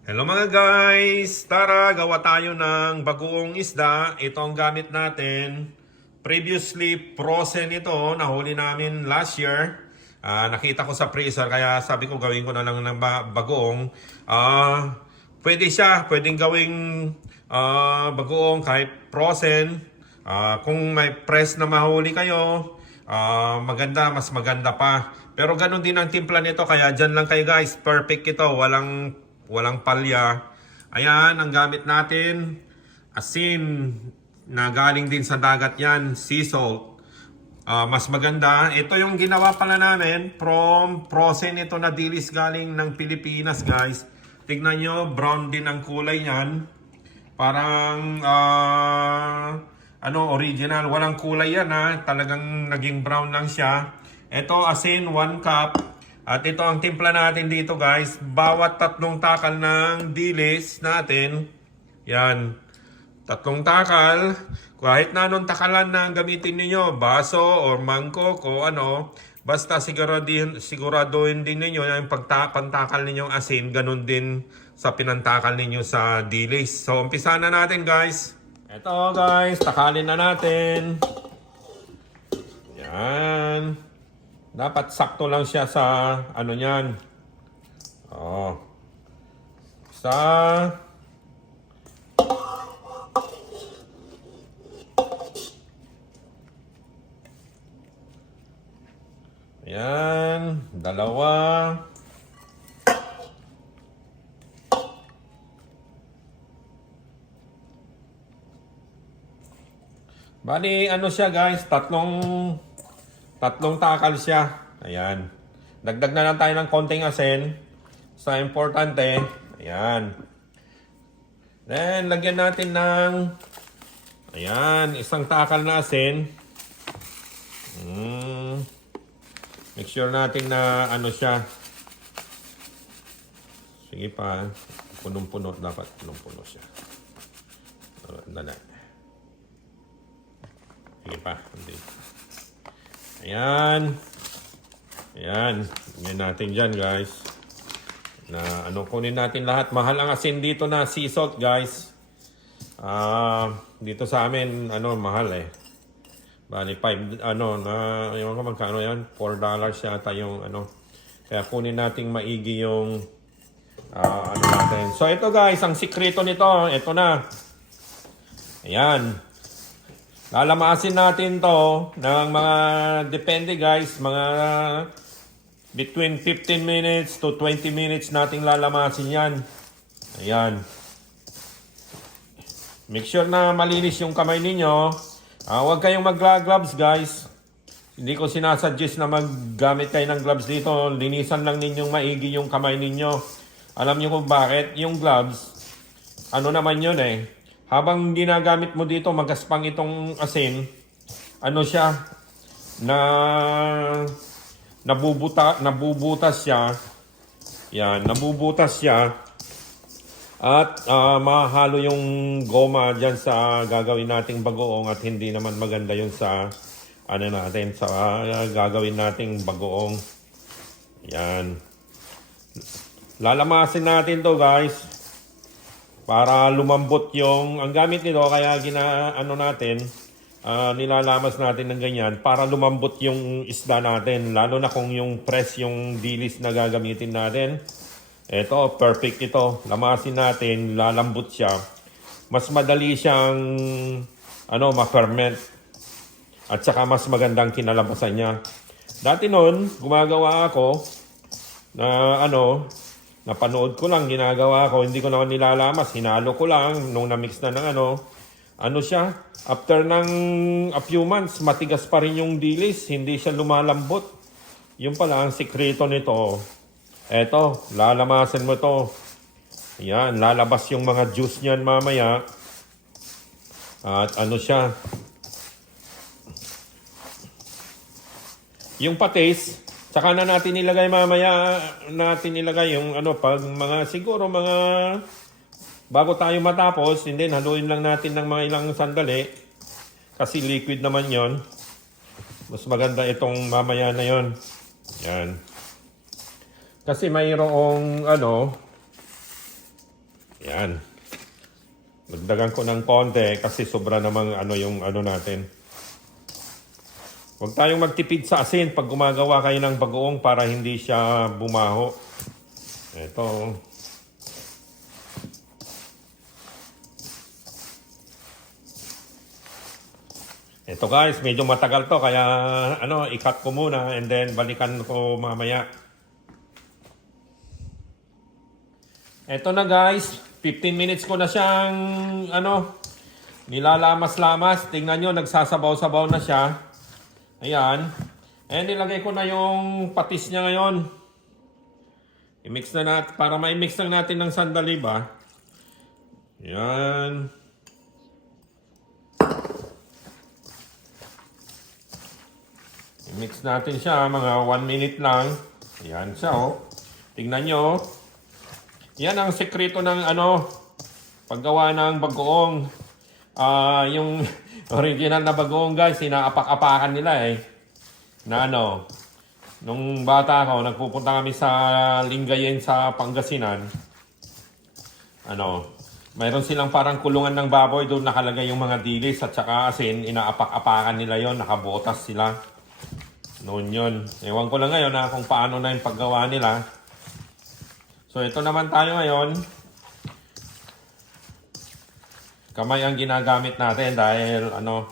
Hello mga guys! Tara, gawa tayo ng bagoong isda. Ito ang gamit natin. Previously, frozen ito. Nahuli namin last year. Nakita ko sa freezer kaya sabi ko gawin ko na lang ng bagoong. Pwede siya. Pwedeng gawing bagoong kahit frozen. Kung may press na mahuli kayo, maganda, mas maganda pa. Pero ganun din ang timpla nito kaya dyan lang kayo guys. Perfect ito. Walang palya. Ayan, ang gamit natin. Asin na galing din sa dagat yan. Sea salt. Mas maganda. Ito yung ginawa pala namin. From frozen ito na dilis galing ng Pilipinas guys. Tignan nyo, brown din ang kulay niyan. Parang original. Walang kulay yan ha. Talagang naging brown lang siya. Ito asin, 1 cup. At ito ang timpla natin dito guys. Bawat 3 takal ng dilis natin. Yan. 3 takal. Kahit na anong takalan na gamitin niyo, baso or mangkok o ano. Basta siguraduhin din ninyo na yung pantakal ninyong asin. Ganun din sa pinantakal ninyo sa dilis. So umpisa na natin guys. Ito guys, takalin na natin. Yan. Dapat sakto lang siya sa ano niyan. Sa Ayan, 2. Bali, ano siya guys, tatlong takal siya. Ayan. Dagdag na lang tayo ng konting asin. Sa importante. Ayan. Then, lagyan natin ng ayan, 1 takal na asin. Make sure natin na ano siya. Sige pa. Punong-puno. Dapat punong-puno siya. Dala. Sige pa. Hindi. Ayan. Ayan. Ayan natin dyan guys. Kunin natin lahat. Mahal ang asin dito na sea salt guys. Dito sa amin, mahal eh. Bali, yung magkano yan? $4 yata yung Kaya kunin natin maigi yung natin. So ito guys, ang sikreto nito, ito na. Ayan. Lalamasin natin to ng mga, depende guys, mga between 15 minutes to 20 minutes nating lalamasin yan. Ayan. Make sure na malinis yung kamay ninyo. Huwag kayong mag-gloves guys. Hindi ko sinasuggest na maggamit kayo ng gloves dito. Linisan lang ninyong maigi yung kamay ninyo. Alam niyo kung bakit? Yung gloves, naman yun eh. Habang ginagamit mo dito, magaspang itong asin, siya, nabubutas siya. Yan, nabubutas siya. At mahalo yung goma dyan sa gagawin nating bagoong at hindi naman maganda yun sa gagawin nating bagoong. Yan. Lalamasin natin to guys. Para lumambot ang gamit nito kaya nilalamas natin ng ganyan para lumambot yung isda natin, lalo na kung yung press yung dilis na gagamitin natin. Ito, perfect ito. Lamasin natin, lalambot siya. Mas madali siyang ma-ferment. At saka mas magandang kinalabasan niya. Dati noon, gumagawa ako na napanood ko lang, ginagawa ko, hindi ko naman nilalamas, hinalo ko lang nung na-mix na ng siya, after ng a few months, matigas pa rin yung dilis, hindi siya lumalambot. Yung pala, ang sikreto nito, eto, lalamasin mo to. Ayan, lalabas yung mga juice niyan mamaya. At siya, yung patis, saka na natin ilagay mamaya, yung pag siguro bago tayo matapos, hindi, haluin lang natin ng mga ilang sandali. Kasi liquid naman yon. Mas maganda itong mamaya na yon. Yan. Kasi mayroong Yan. Nagdagan ko ng konti kasi sobra namang ano yung ano natin. Huwag tayong magtipid sa asin pag gumagawa kayo ng bagoong para hindi siya bumaho. Ito. Ito guys, medyo matagal to kaya ano, i-cut ko muna and then balikan ko mamaya. Ito na guys, 15 minutes ko na siyang ano, nilalamas-lamas. Tingnan nyo, nagsasabaw-sabaw na siya. Ayan. And nilagay ko na yung patis niya ngayon. I-mix na natin, para ma-mix lang natin ng sandali ba. Ayan. I-mix natin siya, mga 1 minute lang. Ayan siya oh. Tingnan nyo. Yan ang sekreto ng ano, paggawa ng bagoong. Yung original na bagoong guys, inaapak-apakan nila eh. Na ano, nung bata ako, nagpupunta kami sa Lingayen sa Pangasinan. Ano, mayroon silang parang kulungan ng baboy, doon nakalagay yung mga dilis at saka asin, inaapak-apakan nila yon, nakabotas sila. Noon yun. Ewan ko lang ngayon na kung paano na yung paggawa nila. So ito naman tayo ngayon. Kamay ang ginagamit natin dahil ano,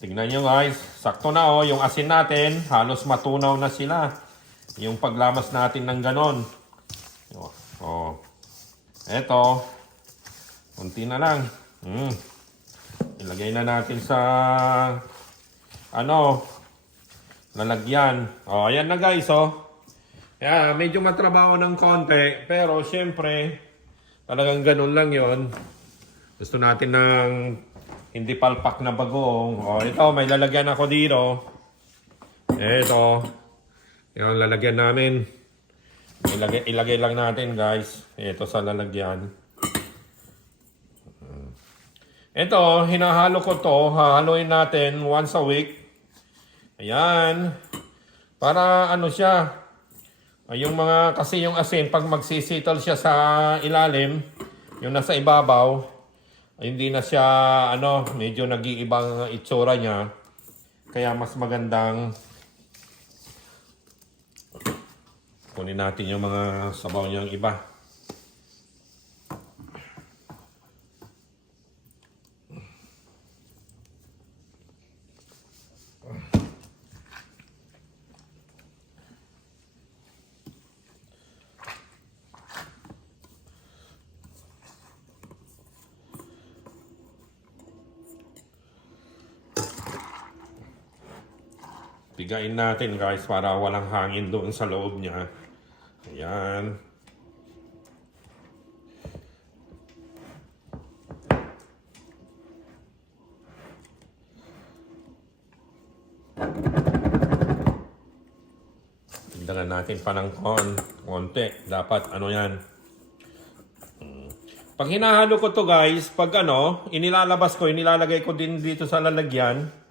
tignan nyo guys, sakto na oh, yung asin natin, halos matunaw na sila. Yung paglamas natin ng ganon. Oh. Eto, kunti na lang. Ilagay na natin sa ano, lalagyan. Oh, ayan na guys oh. Yeah, medyo matrabaho ng konti, pero syempre, talagang ganun lang yon. Gusto natin ng hindi palpak na bagoong. Oh, ito, may lalagyan ako dito. Ito. Yung lalagyan namin. Ilagay lang natin, guys. Ito sa lalagyan. Ito, hinahalo ko to. Hahaluin natin once a week. Ayan. Para ano siya. Yung mga, kasi yung asin, pag magsisitol siya sa ilalim, yung nasa ibabaw, hindi na siya, ano, medyo nag-iibang itsura niya. Kaya mas magandang kunin natin yung mga sabaw niyang iba. Pigain natin guys para walang hangin doon sa loob niya. Ayan. Tignan natin pa ng konti. Dapat ano yan. Pag hinahalo ko to guys, pag ano, inilalabas ko, inilalagay ko din dito sa lalagyan.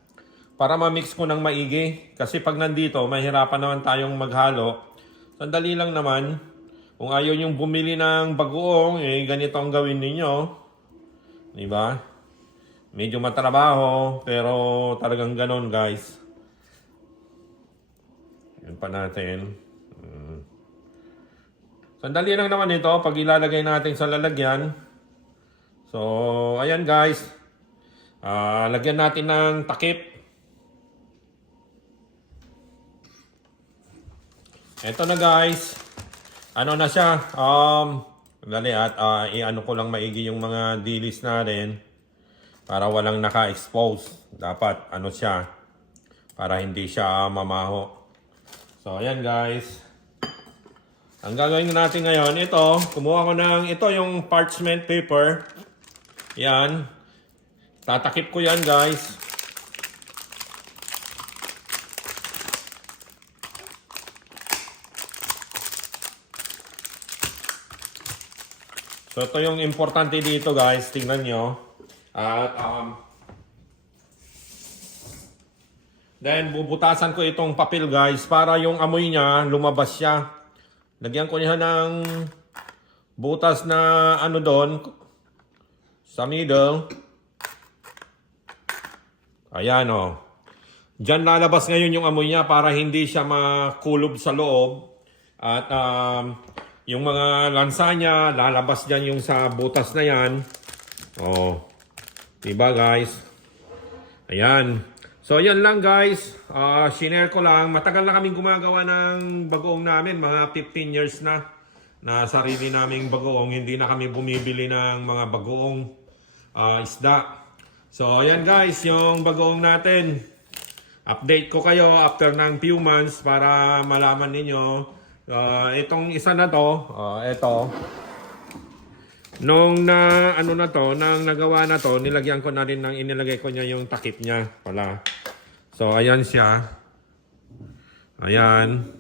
Para ma-mix ko ng maigi. Kasi pag nandito, mahirapan naman tayong maghalo. Sandali lang naman. Kung ayaw yung bumili ng bagoong, eh, ganito ang gawin ninyo. Diba? Medyo matrabaho, pero talagang ganon guys. Yan pa natin. Sandali lang naman ito pag ilalagay natin sa lalagyan. So, ayan guys. Lagyan natin ng takip. Ito na guys. Ano na siya? Dali at i-ano ko lang maigi yung mga dilis natin para walang naka-expose. Dapat ano siya para hindi siya mamaho. So ayan guys. Ang gagawin natin ngayon, ito, kumuha ko ng ito yung parchment paper. Yan. Tatakip ko yan guys. So ito yung importante dito guys, tingnan nyo. At Then bubutasan ko itong papel guys para yung amoy niya lumabas siya. Lagyan ko niya ng butas na ano doon sa middle. Ayan o. Diyan lalabas ngayon yung amoy niya para hindi siya makulob sa loob. At yung mga lansa niya lalabas dyan yung sa butas na yan. O. Diba guys? Ayan. So, yan lang guys. Shinare ko lang. Matagal na kaming gumagawa ng bagoong namin. Mga 15 years na sarili naming bagoong. Hindi na kami bumibili ng mga bagoong isda. So, yan guys. Yung bagoong natin. Update ko kayo after ng few months para malaman ninyo. Itong isa na to. Ito. Nung nang nagawa na to, nilagyan ko na rin inilagay ko niya yung takip niya pala. So, ayan siya. Ayan.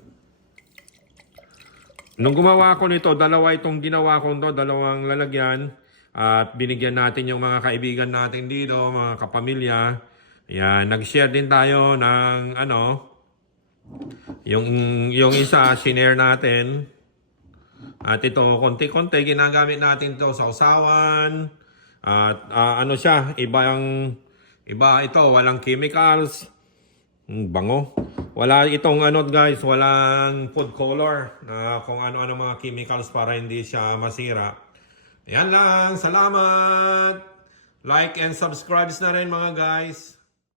Nung gumawa ko nito, dalawa itong ginawa ko to, dalawang lalagyan. At binigyan natin yung mga kaibigan natin dito, mga kapamilya. Ayan, nag-share din tayo ng yung isa, shinare natin. At ito, konti-konti, ginagamit natin ito sa usawan. At iba ito, walang chemicals. Bango. Wala itong guys, walang food color. Kung ano-ano mga chemicals para hindi siya masira. Ayan lang, salamat! Like and subscribe na rin mga guys.